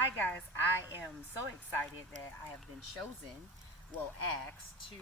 Hi guys, I am so excited that I have been chosen, well asked to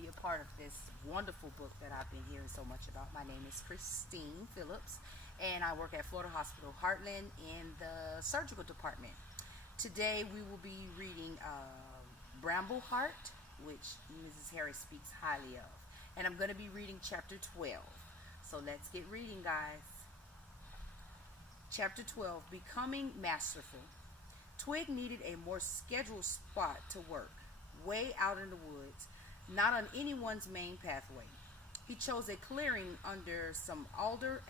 be a part of this wonderful book that I've been hearing so much about. My name is Christine Phillips and I work at Florida Hospital Heartland in the surgical department. Today we will be reading Brambleheart, which Mrs. Harris speaks highly of. And I'm going to be reading chapter 12. So let's get reading, guys. Chapter 12, Becoming Masterful. Twig needed a more scheduled spot to work, way out in the woods, not on anyone's main pathway. He chose a clearing under some alder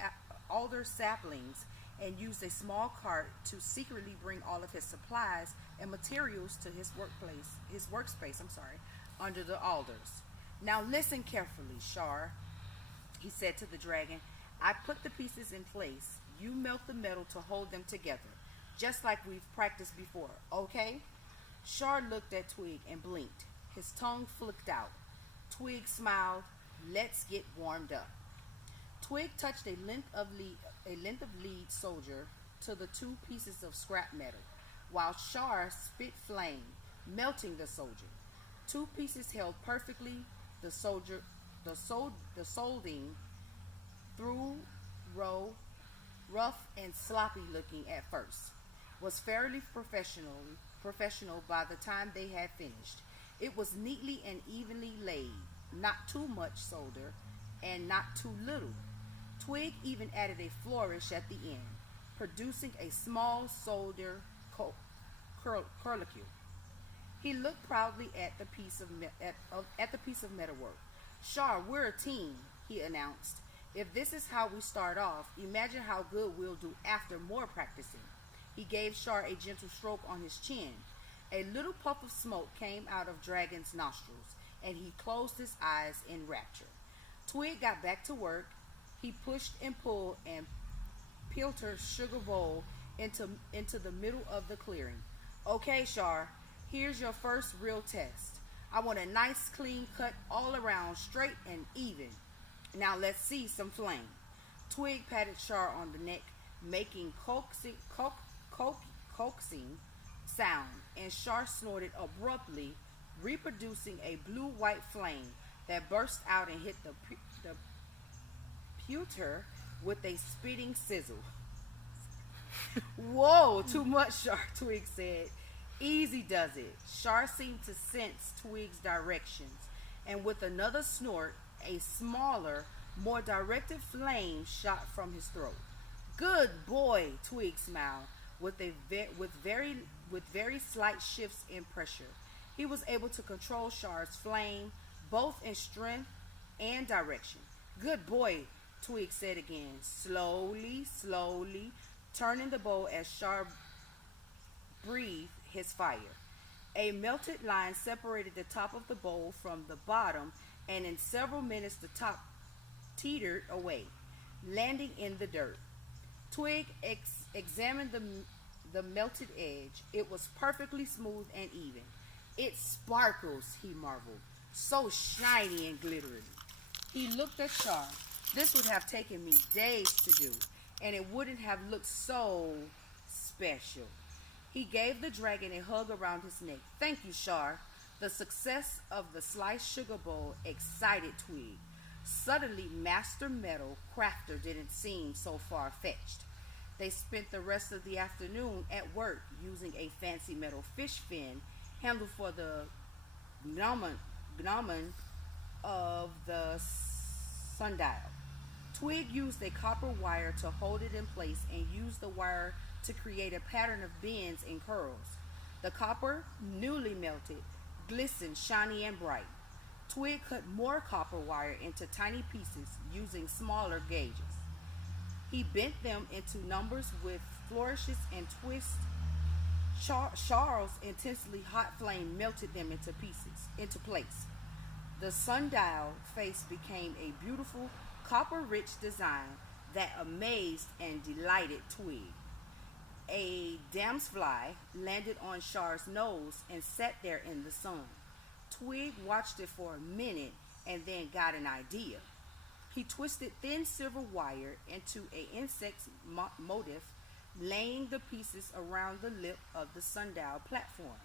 saplings and used a small cart to secretly bring all of his supplies and materials to his workspace, under the alders. Now listen carefully, Shar, he said to the dragon. I put the pieces in place. You melt the metal to hold them together, just like we've practiced before, okay? Shar looked at Twig and blinked. His tongue flicked out. Twig smiled. Let's get warmed up. Twig touched a length of lead soldier to the two pieces of scrap metal, while Shar spit flame, melting the soldier. Two pieces held perfectly. The solding through row, rough and sloppy looking at first, was fairly professional by the time they had finished. It was neatly and evenly laid, not too much solder and not too little. Twig even added a flourish at the end, producing a small solder curlicue. He looked proudly at the piece of metalwork. Shar, we're a team, he announced. If this is how we start off, imagine how good we'll do after more practicing. He gave Shar a gentle stroke on his chin. A little puff of smoke came out of Dragon's nostrils, and he closed his eyes in rapture. Twig got back to work. He pushed and pulled and peeled her sugar bowl into the middle of the clearing. Okay, Shar, here's your first real test. I want a nice clean cut all around, straight and even. Now let's see some flame. Twig patted Shar on the neck, making coaxing sound, and Shar snorted abruptly, reproducing a blue-white flame that burst out and hit the pewter with a spitting sizzle. Whoa, too much, Shar, Twig said. Easy does it. Shar seemed to sense Twig's directions, and with another snort, a smaller, more directed flame shot from his throat. Good boy, Twig smiled, with very slight shifts in pressure. He was able to control Shar's flame, both in strength and direction. Good boy, Twig said again, slowly, turning the bowl as Shar breathed his fire. A melted line separated the top of the bowl from the bottom, and in several minutes the top teetered away, landing in the dirt. Twig examined the melted edge. It was perfectly smooth and even. It sparkles, he marveled, so shiny and glittering. He looked at Shar. This would have taken me days to do, and it wouldn't have looked so special. He gave the dragon a hug around his neck. Thank you, Shar. The success of the sliced sugar bowl excited Twig. Suddenly, Master Metal Crafter didn't seem so far-fetched. They spent the rest of the afternoon at work using a fancy metal fish fin handle for the gnomon of the sundial. Twig used a copper wire to hold it in place and used the wire to create a pattern of bends and curls. The copper, newly melted, glistened shiny and bright. Twig cut more copper wire into tiny pieces using smaller gauges. He bent them into numbers with flourishes and twists. Charles' intensely hot flame melted them into place. The sundial face became a beautiful copper-rich design that amazed and delighted Twig. A damselfly landed on Shar's nose and sat there in the sun. Twig watched it for a minute and then got an idea. He twisted thin silver wire into an insect's motif, laying the pieces around the lip of the sundial platform.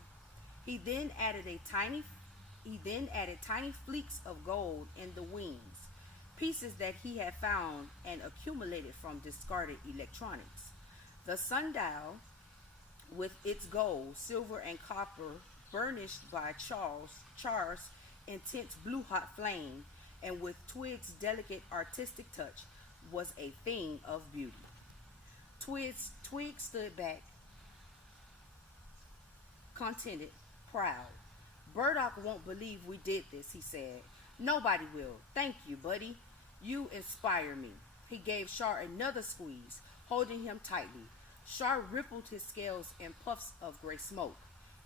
He then added a tiny he then added tiny fleeks of gold in the wings, pieces that he had found and accumulated from discarded electronics. The sundial, with its gold, silver, and copper burnished by Char's intense blue hot flame, and with Twig's delicate artistic touch, was a thing of beauty. Twig stood back, contented, proud. Burdock won't believe we did this, he said. Nobody will. Thank you, buddy. You inspire me. He gave Shar another squeeze, holding him tightly. Shar rippled his scales and puffs of gray smoke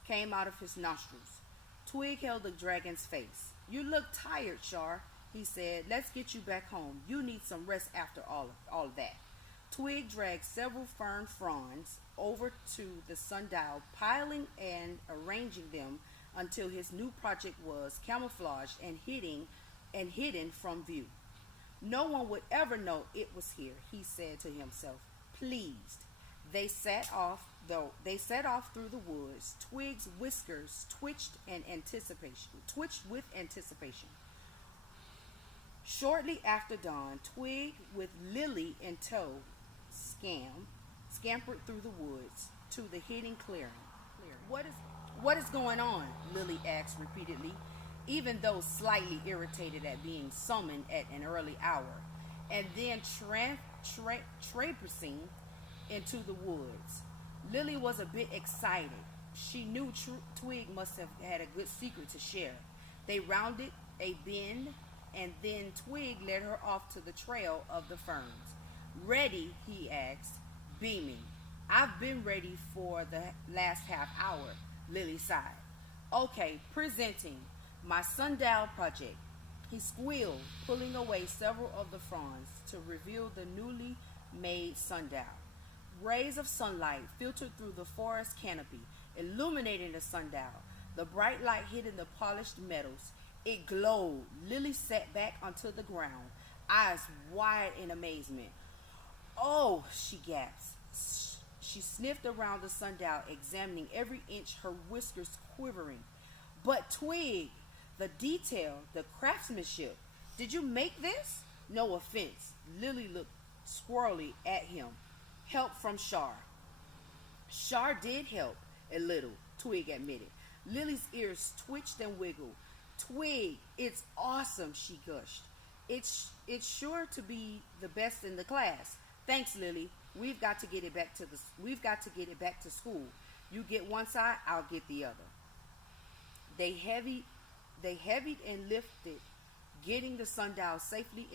came out of his nostrils. Twig held the dragon's face. You look tired, Shar, he said. Let's get you back home. You need some rest after all of that. Twig dragged several fern fronds over to the sundial, piling and arranging them until his new project was camouflaged and hidden from view. No one would ever know it was here, he said to himself, pleased. They set off through the woods. Twig's whiskers twitched with anticipation. Shortly after dawn, Twig, with Lily in tow, scampered through the woods to the hidden clearing. What is going on? Lily asked repeatedly, even though slightly irritated at being summoned at an early hour, and then traipsing into the woods. Lily was a bit excited. She knew Twig must have had a good secret to share. They rounded a bend, and then Twig led her off to the trail of the ferns. Ready? He asked, beaming. I've been ready for the last half hour, Lily sighed. Okay, presenting my sundial project. He squealed, pulling away several of the fronds to reveal the newly made sundial. Rays of sunlight filtered through the forest canopy, illuminating the sundial. The bright light hitting the polished metals. It glowed. Lily sat back onto the ground, eyes wide in amazement. Oh, she gasped. She sniffed around the sundial, examining every inch, her whiskers quivering. But Twig, the detail, the craftsmanship. Did you make this? No offense. Lily looked squirrely at him. Help from Shar. Shar did help a little, Twig admitted. Lily's ears twitched and wiggled. Twig, it's awesome, she gushed. It's sure to be the best in the class. Thanks, Lily. We've got to get it back to school. You get one side, I'll get the other. They heavied and lifted, getting the sundial safely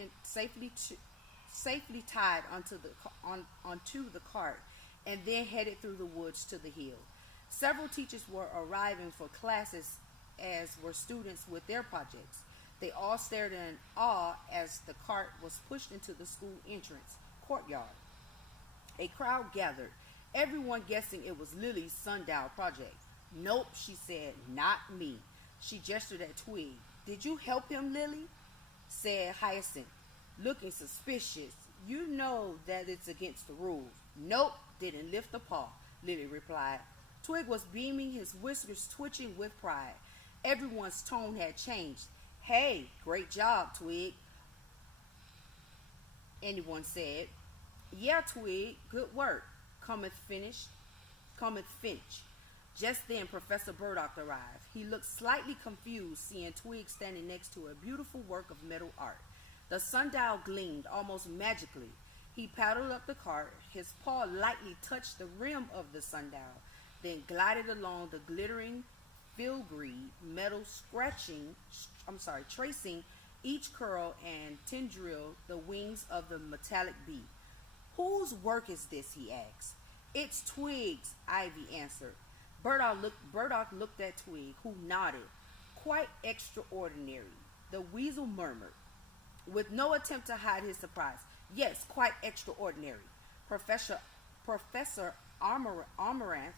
tied onto the cart, and then headed through the woods to the hill. Several teachers were arriving for classes, as were students with their projects. They all stared in awe as the cart was pushed into the school entrance courtyard. A crowd gathered, everyone guessing it was Lily's sundial project. Nope, she said, not me. She gestured at Twig. Did you help him, Lily? Said Hyacinth, looking suspicious. You know that it's against the rules. Nope, didn't lift a paw, Lily replied. Twig was beaming, his whiskers twitching with pride. Everyone's tone had changed. Hey, great job, Twig, anyone said. Yeah, Twig, good work. Cometh Finch. Just then Professor Burdock arrived. He looked slightly confused, seeing Twig standing next to a beautiful work of metal art. The sundial gleamed almost magically. He paddled up the cart. His paw lightly touched the rim of the sundial, then glided along the glittering filigree metal, tracing each curl and tendril the wings of the metallic bee. Whose work is this? He asked. It's Twig's, Ivy answered. Burdock looked at Twig, who nodded. Quite extraordinary, the weasel murmured, with no attempt to hide his surprise. Yes, quite extraordinary. Professor Amaranth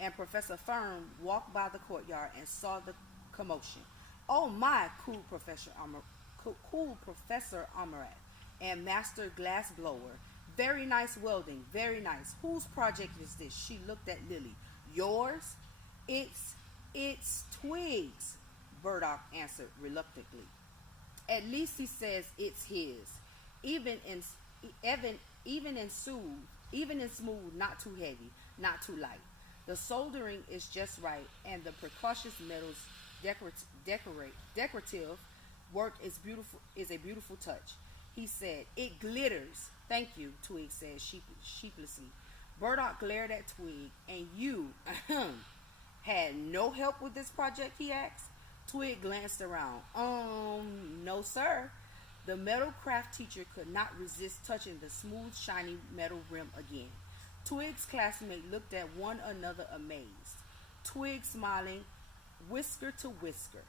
and Professor Fern walked by the courtyard and saw the commotion. Oh my, cool Professor Amaranth and Master Glassblower. Very nice welding, very nice. Whose project is this? She looked at Lily. Yours? It's it's Twig's, Burdock answered reluctantly. At least he says it's his. Even in even even in smooth, not too heavy, not too light. The soldering is just right, and the precocious metals decorative work is a beautiful touch. He said, "It glitters." Thank you, Twig said sheepishly. Burdock glared at Twig. "And you, had no help with this project?" he asked. Twig glanced around. No, sir." The metal craft teacher could not resist touching the smooth, shiny metal rim again. Twig's classmates looked at one another amazed. Twig smiling, whisker to whisker.